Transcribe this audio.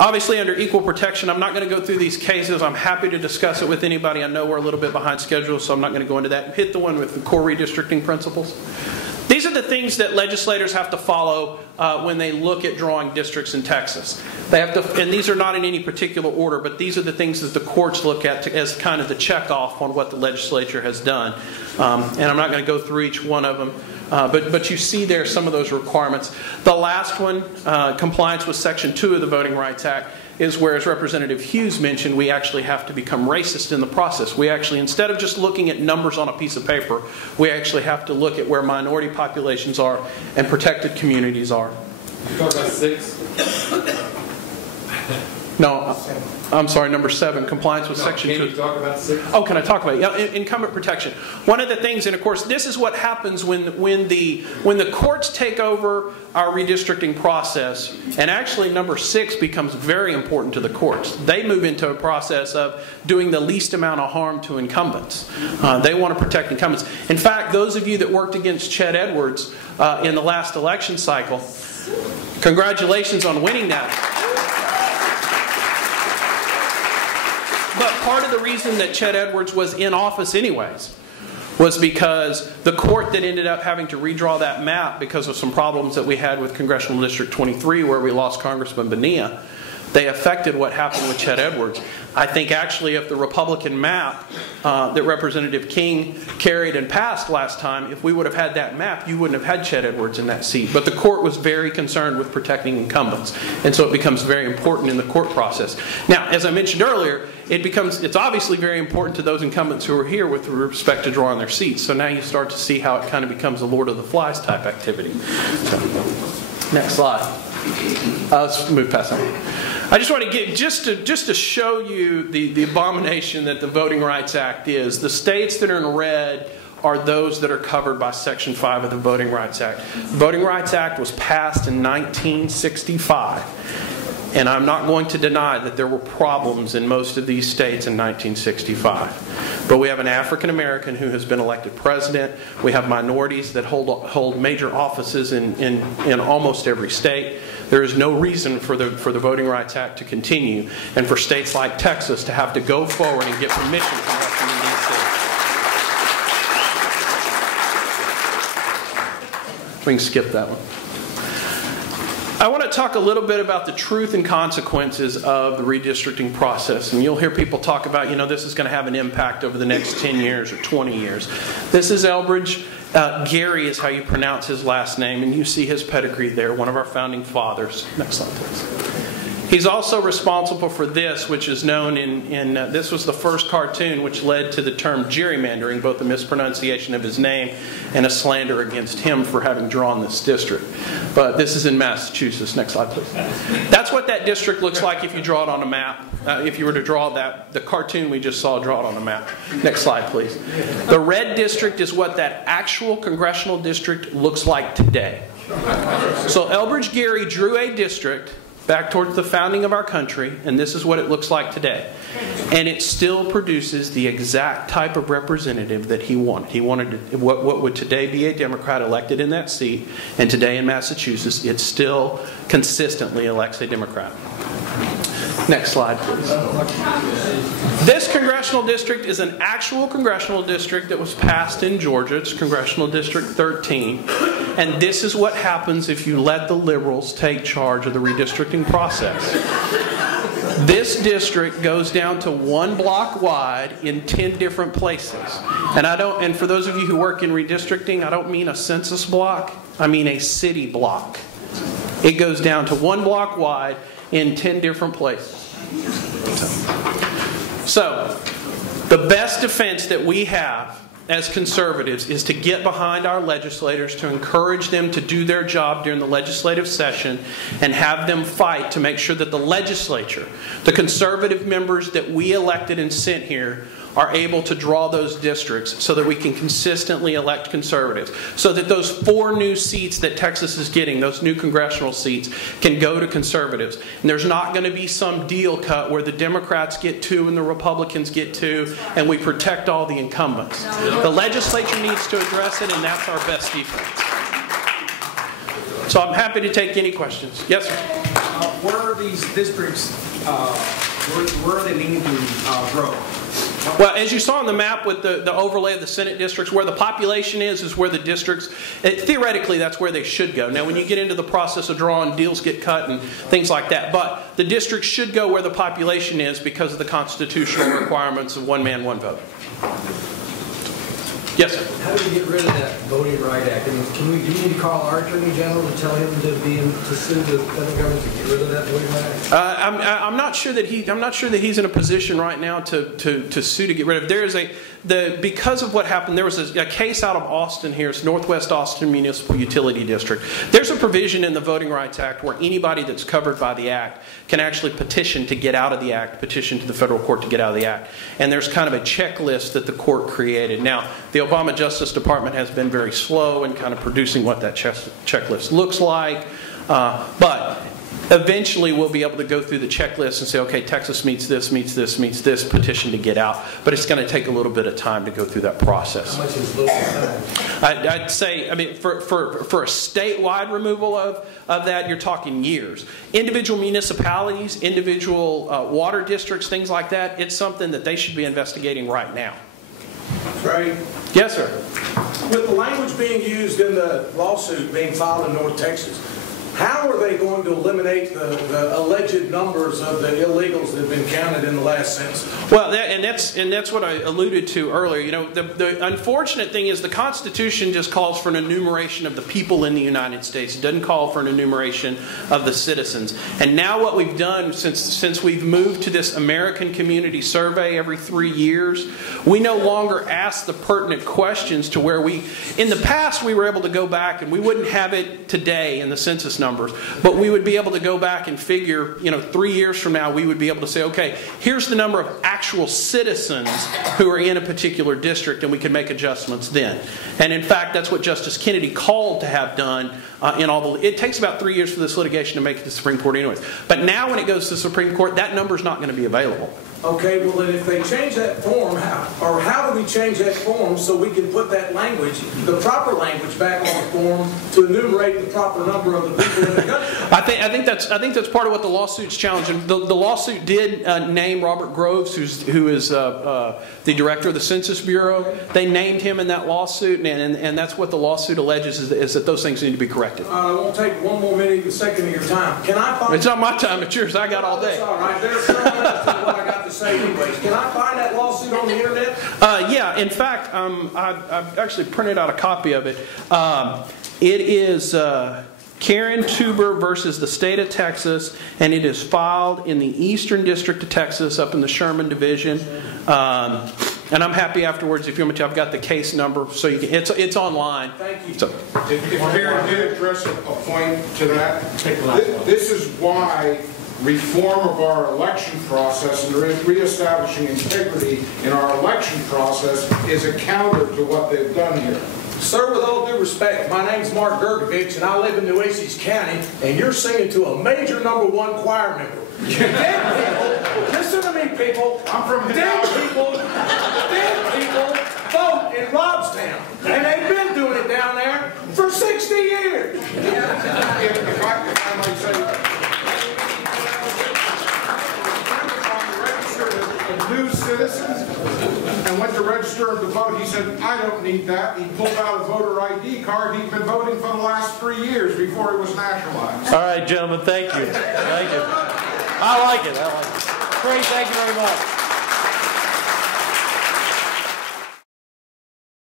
Obviously, under equal protection, I'm not going to go through these cases. I'm happy to discuss it with anybody. I know we're a little bit behind schedule, so I'm not going to go into that. Hit the one with the core redistricting principles. These are the things that legislators have to follow when they look at drawing districts in Texas. They have to, and these are not in any particular order, but these are the things that the courts look at as kind of the checkoff on what the legislature has done. And I'm not going to go through each one of them. But you see there some of those requirements. The last one, compliance with Section 2 of the Voting Rights Act, is where, as Representative Hughes mentioned, we actually have to become racist in the process. We actually, instead of just looking at numbers on a piece of paper, we actually have to look at where minority populations are and protected communities are. You talk about 6? No, I'm sorry, number 7, compliance with Section 2. Can you talk about 6? Oh, can I talk about it? Yeah, incumbent protection. One of the things, and of course, this is what happens when the courts take over our redistricting process, and actually number 6 becomes very important to the courts. They move into a process of doing the least amount of harm to incumbents. They want to protect incumbents. In fact, those of you that worked against Chet Edwards in the last election cycle, congratulations on winning that. But part of the reason that Chet Edwards was in office anyways was because the court that ended up having to redraw that map because of some problems that we had with Congressional District 23 where we lost Congressman Bonilla, they affected what happened with Chet Edwards. I think actually if the Republican map that Representative King carried and passed last time, if we would have had that map, you wouldn't have had Chet Edwards in that seat. But the court was very concerned with protecting incumbents. And so it becomes very important in the court process. Now, as I mentioned earlier, it's obviously very important to those incumbents who are here with respect to drawing their seats. So now you start to see how it kind of becomes a Lord of the Flies type activity. So, next slide. Let's move past that. I just want to get just to show you the abomination that the Voting Rights Act is. The states that are in red are those that are covered by Section 5 of the Voting Rights Act. The Voting Rights Act was passed in 1965. And I'm not going to deny that there were problems in most of these states in 1965. But we have an African American who has been elected president. We have minorities that hold major offices in almost every state. There is no reason for the Voting Rights Act to continue, and for states like Texas to have to go forward and get permission from Western Indian states. We can skip that one. I want to talk a little bit about the truth and consequences of the redistricting process. And you'll hear people talk about, this is going to have an impact over the next 10 years or 20 years. This is Elbridge. Gary is how you pronounce his last name, and you see his pedigree there, one of our founding fathers. Next slide, please. He's also responsible for this, which is known this was the first cartoon which led to the term gerrymandering, both the mispronunciation of his name and a slander against him for having drawn this district. But this is in Massachusetts. Next slide, please. That's what that district looks like if you draw it on a map. If you were to draw the cartoon we just saw, draw it on a map. Next slide, please. The red district is what that actual congressional district looks like today. So Elbridge Gerry drew a district back towards the founding of our country, and this is what it looks like today. And it still produces the exact type of representative that he wanted. He wanted what would today be a Democrat elected in that seat, and today in Massachusetts, it still consistently elects a Democrat. Next slide, please. This congressional district is an actual congressional district that was passed in Georgia. It's Congressional District 13. And this is what happens if you let the liberals take charge of the redistricting process. This district goes down to 1 block wide in 10 different places. And for those of you who work in redistricting, I don't mean a census block. I mean a city block. It goes down to 1 block wide in 10 different places. So, the best defense that we have as conservatives is to get behind our legislators, to encourage them to do their job during the legislative session, and have them fight to make sure that the legislature, the conservative members that we elected and sent here, are able to draw those districts so that we can consistently elect conservatives. So that those 4 new seats that Texas is getting, those new congressional seats, can go to conservatives. And there's not going to be some deal cut where the Democrats get 2 and the Republicans get 2, and we protect all the incumbents. The legislature needs to address it, and that's our best defense. So I'm happy to take any questions. Yes, sir? What are these districts, where are they leaning to grow? Well, as you saw on the map with the overlay of the Senate districts, where the population is where the districts, theoretically, that's where they should go. Now, when you get into the process of drawing, deals get cut and things like that. But the districts should go where the population is because of the constitutional requirements of one man, one vote. Yes, sir. How do we get rid of that Voting Rights Act? I mean, do we need to call our Attorney General to tell him to sue the federal government to get rid of that Voting Rights Act? I'm not sure that he's in a position right now to sue to get rid of. There is because of what happened, there was a case out of Austin here. It's Northwest Austin Municipal Utility District. There's a provision in the Voting Rights Act where anybody that's covered by the act can actually petition to get out of the act, petition to the federal court to get out of the act. And there's kind of a checklist that the court created. Now, the Obama Justice Department has been very slow in kind of producing what that checklist looks like. But eventually we'll be able to go through the checklist and say, okay, Texas meets this, petition to get out. But it's going to take a little bit of time to go through that process. How much is little time? I'd say, I mean, for a statewide removal of that, you're talking years. Individual municipalities, individual water districts, things like that, it's something that they should be investigating right now. Right. Yes, sir. With the language being used in the lawsuit being filed in North Texas, how are they going to eliminate the alleged numbers of the illegals that have been counted in the last census? Well, that's what I alluded to earlier. You know, the unfortunate thing is the Constitution just calls for an enumeration of the people in the United States. It doesn't call for an enumeration of the citizens. And now what we've done since we've moved to this American Community Survey every 3 years, we no longer ask the pertinent questions to where in the past we were able to go back and we wouldn't have it today in the census numbers, but we would be able to go back and figure, 3 years from now, we would be able to say, okay, here's the number of actual citizens who are in a particular district, and we can make adjustments then. And in fact, that's what Justice Kennedy called to have done it takes about 3 years for this litigation to make it to the Supreme Court anyways. But now when it goes to the Supreme Court, that number is not going to be available. Okay, well then if they change that form, how do we change that form so we can put that language, the proper language, back on the form to enumerate the proper number of the people in the country? I think that's part of what the lawsuit's challenging. The lawsuit did name Robert Groves, who is the director of the Census Bureau. They named him in that lawsuit, and that's what the lawsuit alleges is that those things need to be corrected. I won't take one more second of your time. Can I find? It's not my time; it's yours. I got all day. That's all right. There's so much to what I got to say anyways. Can I find that lawsuit on the internet? Yeah. In fact, I've actually printed out a copy of it. It is Karen Tuber versus the state of Texas, and it is filed in the Eastern District of Texas, up in the Sherman Division. And I'm happy afterwards if you want me to. I've got the case number, so you can. It's online. Thank you. So, if Karen did address a point to that, this is why reform of our election process and reestablishing integrity in our election process is a counter to what they've done here. Sir, with all due respect, my name's Mark Gergovich, and I live in Nueces County, and you're singing to a major #1 choir member. Dead people, listen to me, people. I'm from dead people vote in Robstown, and they've been doing it down there for 60 years. If I might say, new citizens and went to register him to vote. He said, I don't need that. He pulled out a voter ID card. He'd been voting for the last 3 years before he was nationalized. All right, gentlemen, thank you. Thank you. I like it. Great, thank you very much.